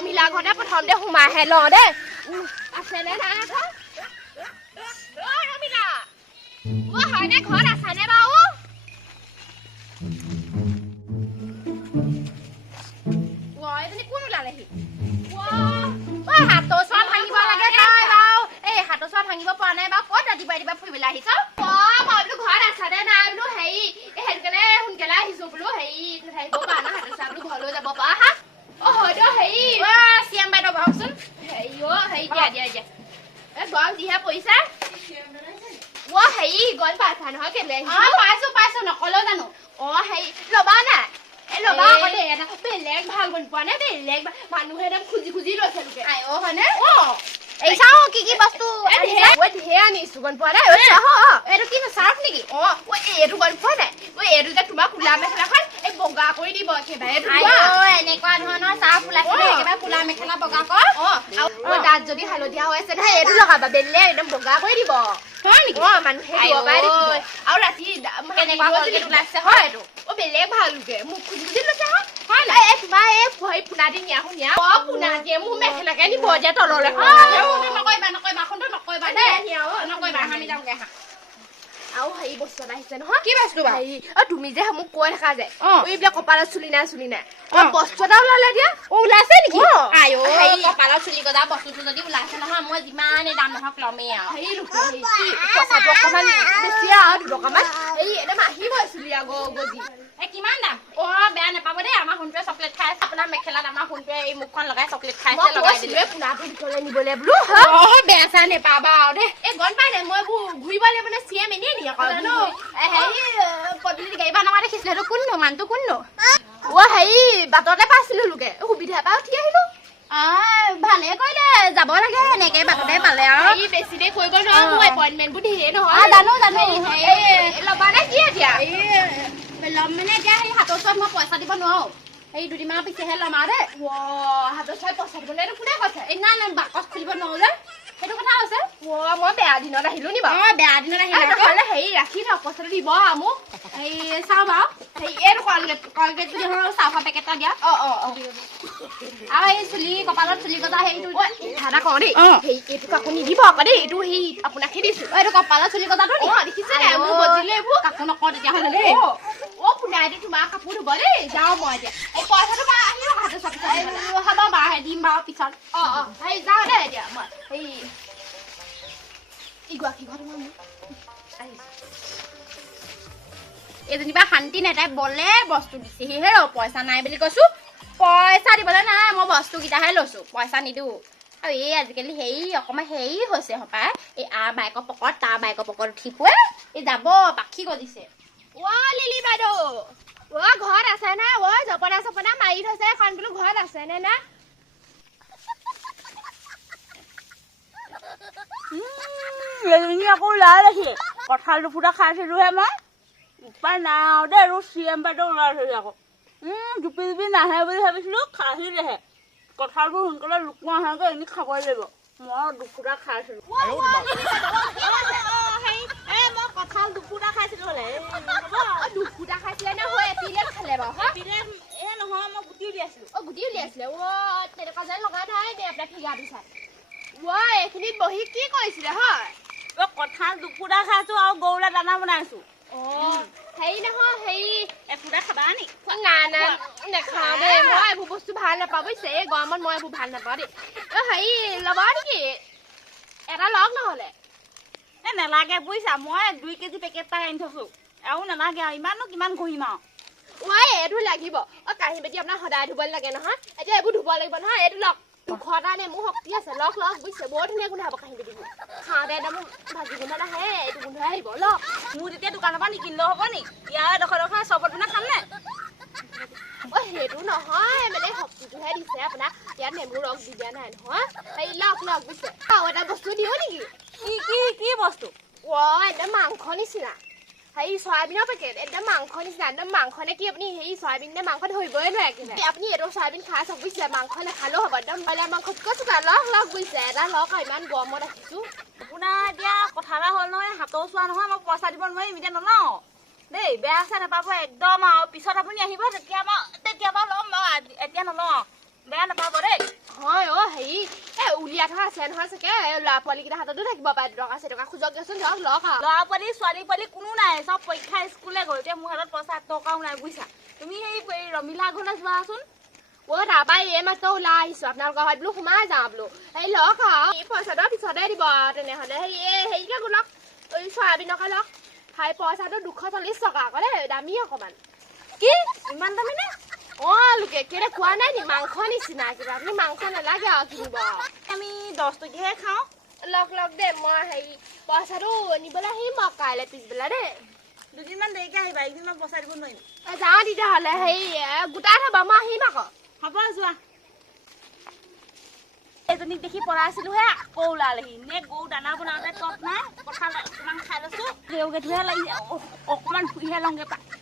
ৰমিলা ঘৰতে প্ৰথমতে সোমাইহে লওঁ দেই আছেনে নাই আকৌ ৰমিলা হয়নে ঘৰত আছানে বাৰু এজনী কোন ওলালেহি হাতৰ চোৱা ভাঙিব লাগে তই বাৰু এই হাতৰ চোৱা ভাঙিব পৰা নাই বাৰু ক'ত ৰাতিপুৱা ফুৰিবলৈ আহিছ মই বোলো ঘৰত আছানে নাই বোলো হেৰি সেইকাৰণে সোনকালে আহিছো বোলো হেৰি থাকিব পৰা নাই হাতৰ চোৱা বোলো ঘৰলৈ যাব পৰা হা হয়তো হেৰি চিএম বাইদেউ বহকচোন হেৰি হেৰি দিয়া গৰম যিহে পৰিছে হেৰি গৰম পাইছা নহয় কেলে পাইছো নকলেও জানো হেৰি ল'বা নাই ল'বা আকৌ দেই এটা বেলেগ ভাল গম পোৱা নে বেলেগ মানুহে একদম খুজি লৈছে লোকে হয়নে এই চাওঁ কি বস্তু ঢেৰ আনিছো গম পোৱা নাই এইটো কি চাৰ্ফ নেকি এইটো গম পোৱা নাই এইটো যে তোমাৰ কোলা মেখেলাখন এই বগা কৰি দিব একেবাৰে এনেকুৱা ধৰণৰ চাৰ্ফ ওলাইছে একেবাৰে কোলা মেখেলা বগা কৰ দাঁত যদি হালধীয়া হৈ আছে নহয় এইটো লগাবা বেলেগ একদম বগা কৰি দিব মানুহে আৰু ৰাতি কেনেকুৱা ওলাইছে হয় এইটো বেলেগ ভাল লোকে মোক খুজি লৈছে হয় নাই তোমাৰ এই পোনা দি নিয়া পোনা দিয়ে মোৰ মেখেলাকে নিব যে তললৈ নকৰিবা আমি যাওঁগে আৰু হেৰি বস্তু এটা আহিছে নহয় কি বস্তু হেৰি তুমি যে মোক কৈ থাকা যে এইবিলাক কপালত চুলি নাই বস্তু এটা ওলালে দিয়া ওলাইছে নেকি কপালত চুলি গজা বস্তুটো যদি ওলাইছে নহয় মই যিমানে দাম নহওক লমেই আৰু পইচাটো অকমান বেছি আৰু 2 টকামান এই একদম আহিব চুলি গজি কিমান দাম বেয়া নাপাব দেই আমাৰ সোনটোৱে চকলেট খাই আছে আপোনাৰ মেখেলাত আমাৰ সোনটোৱে এই মুখখন লগাই চকলেট খাইছে লগাই দিলে পোনাটো ভিতৰলৈ নিবলৈ বোলো বেয়া চাই নেপাবা আৰু দেই এই গম পাই নাই মই এইবোৰ ঘূৰিবলৈ মানে চিএম এনেই নি আকৌ জানো হেৰি পদূলি গাড়ী বা নামা দেখিছিলে সেইটো কোননো মানুহটো কোননো হেৰি বাটতে পাইছিলো লোকে সুবিধা পাই উঠি আহিলো ভালে কৰিলে যাব লাগে এনেকে বাটতে পালে আৰু বেছি দেৰি কৰিব নোৱাৰো এপইণ্টমেণ্টবোৰ ধেৰ নহয় জানো ল'বা নে কি এতিয়া ল'ম মানে এতিয়া সেই হাতৰ ওচৰত মই পইচা দিব নোৱাৰো এই 2 দিনমানৰ পিছেহে ল'ম আৰু দেই হাতৰ ওচৰত পইচা দিবলৈ এইটো কোনে কৈছে এই নাই বাকচ খুলিব নোৱাৰো যে সেইটো কথা হৈছে মই বেয়া দিনত আহিলো নি বাৰু বেয়া দিনত আহিলে হেৰি ৰাখি থওক পইচাটো দিব মোক হেৰি চাওঁ বাৰু হেৰি এইটো কলগেট বুলি চাউফা পেকেট এটা দিয়া আৰু এই চুলি কপালত চুলি গজা সেইটো এটা কওঁ দেই এইটো কাকো নিদিব আকৌ দেই এইটো সেই আপোনাকহে দিছো এইটো কপালত চুলি গজাটো দেখিছে নাই মোৰ বজিলে এইবোৰ কাকো নকওঁ তেতিয়াহ'লে দেই পোনাইটো তোমাৰ কাপোৰ ধুব দেই যাওঁ মই এতিয়া এই পইচাটো বাৰু আহিব হাতে চাপিছে হ'ব বাৰু দিম বাৰু পিছত হেৰি যাওঁ দেই এতিয়া মই হেৰি ইগৰাকী ঘৰত মই এজনীবা শান্তি নাই তাই বলে বস্তু দিছেহি হে পইচা নাই বুলি কৈছো পইচা দিবলৈ নাই মই বস্তুকেইটাহে লৈছো পইচা নিদিওঁ আৰু এই আজিকালি হেৰি অকণমান হেৰি হৈছে হপাই এই বাইকৰ পকৰত তাৰ বাইকৰ পকৰত উঠি পুৱে এই যাব পাখি গজিছে লিলি বাইদেউ ঘৰত আছে নে জপনা চপনা মাৰি থৈছে এখন বোলো ঘৰত আছে নে না আকৌ ওলাই ৰাখিলে কঁঠাল দুফুটা খাইছিলোহে মই উপায় নাই আৰু দেই আৰু চিএম বাইদেউ ওলাই থৈছে আকৌ জুপি নাহে বুলি ভাবিছিলো খাইছিলেহে কঁঠালবোৰ সোনকালে লুকুৱা আহে এনে খাবই লাগিব মই দুফুটা খাইছিলো মই কঁঠাল দুফুটা খাইছিলো দুফুটা খাইছিলে নে হয় এপিলে খালে বাৰু নহয় মই গুটি উলিয়াইছিলো গুটি উলিয়াইছিলে তেনেকুৱা যেন লগা নাই নে আপোনাৰ ঠিকাটো চাই এইখিনিত বহি কি কৰিছিলে হয় কঁঠাল দুফুটা খাইছো আৰু গৰুলে দানা বনাইছো হেৰি নহয় হেৰি এফুটা খাবা নি নেখাওঁ দেই মই এইবোৰ বস্তু ভাল নাপাওঁ বুজিছে এই গৰমত মই এইবোৰ ভাল নাপাওঁ দেই হেৰি ল'বা নেকি এটা লওক নহ'লে নেলাগে বুজিছা মই 2 কেজি পেকেট এটা আনি থৈছো আৰু নালাগে আৰু ইমানো কিমান ঘঁহিম আৰু এইটো লাগিব কাঁহী বাতি আপোনাৰ সদায় ধুব লাগে নহয় এতিয়া এইবোৰ ধুব লাগিব নহয় এইটো লওক 200টা নেমু শক্তি আছে লওক বুজিছে বৰ ধুনীয়া গোন্ধাব কাঁহী বাতিবোৰ খাওঁতে একদম ভাজি গোন্ধ নাহে এইটো গোন্ধ আহিব লওক মোৰ তেতিয়া দোকানৰ পৰা নিকিনিলেও হ'ব নি ইয়াৰ ডোখৰ চবত বনাই খাম নে সেইটো নহয় মানে শক্তিটোহে দিছে আপোনাক ইয়াত নেমু ৰস দি দিয়া নাই নহয় হেৰি লওক বুজিছে আৰু এটা বস্তু দিওঁ নেকি কি বস্তু একদম মাংস নিচিনা হেৰি চয়াবিনৰ পেকেট একদম মাংস নিচিনা একদম মাংস নে কি আপুনি হেৰি চয়াবিন নে মাংস ধৰিবই নোৱাৰে আপুনি এইটো চয়াবিন খাই চাওক বুজিছে মাংস নাখালেও হ'ব একদম ব্ৰইলাৰ মাংসতকৈ চোকা লওক বুজিছে এটা লওক আৰু ইমান গৰমত ৰাখিছো আপোনাৰ এতিয়া কথা এটা হ'ল নহয় হাতৰ চোৱা নহয় মই পইচা দিব নোৱাৰিম এতিয়া নলওঁ দেই বেয়া আছে নাপাব একদম আৰু পিছত আপুনি আহিব তেতিয়া বাৰু ল'ম বাৰু এতিয়া নলওঁ বেয়া নাপাব দেই আছে নহয় চাগে ল'ৰা পোৱালীকেইটা হাততো থাকিব পাৰে 2 টকা 4 টকা খোজক দেচোন যাওক লওক আৰু ল'ৰা পোৱালী ছোৱালী পোৱালী কোনো নাই চব পৰীক্ষা স্কুলে গ'ল এতিয়া মোৰ হাতত পইচা 1 টকাও নাই বুজিছা তুমি সেই ৰমিলা ঘৰলৈ যোৱাচোন তাৰপৰা এই মাত্ৰ ওলাই আহিছোঁ আপোনালোকৰ ঘৰত বোলো সোমাই যাওঁ বোলো এই লওক আৰু এই পইচাটো পিছতে দিব আৰু তেনেহ'লে হেৰিকে লওক এই চয়াবিনকে লওক পইচাটো 240 টকা আকৌ দেই দামী অকণমান কি ইমান দামী নে লোকে কেলে খোৱা নাই নি মাংস নিচিনা কিবা আপুনি মাংস নালাগে আৰু কিনিব আমি 10 টকীয়াহে খাওঁ লওক দেই মই পইচাটো নিবলৈ আহিম মই কাইলৈ পিছবেলা দেই 2 দিনমান দেৰিকে আহিবা একদিন মই পইচা দিব নোৱাৰিম যাওঁ তেতিয়াহ'লে গোটাই থবা মই আহিম আকৌ হ'ব যোৱা এজনীক দেখি পঢ়াইছিলোহে আকৌ ওলালেহি নে গৰু দানা বনাওঁতে টপ নাই কঁঠাল অকণমান খাই লৈছোঁ সেইটোহে লাগিছে অকণমান ফুৰিহে লওঁগে পাই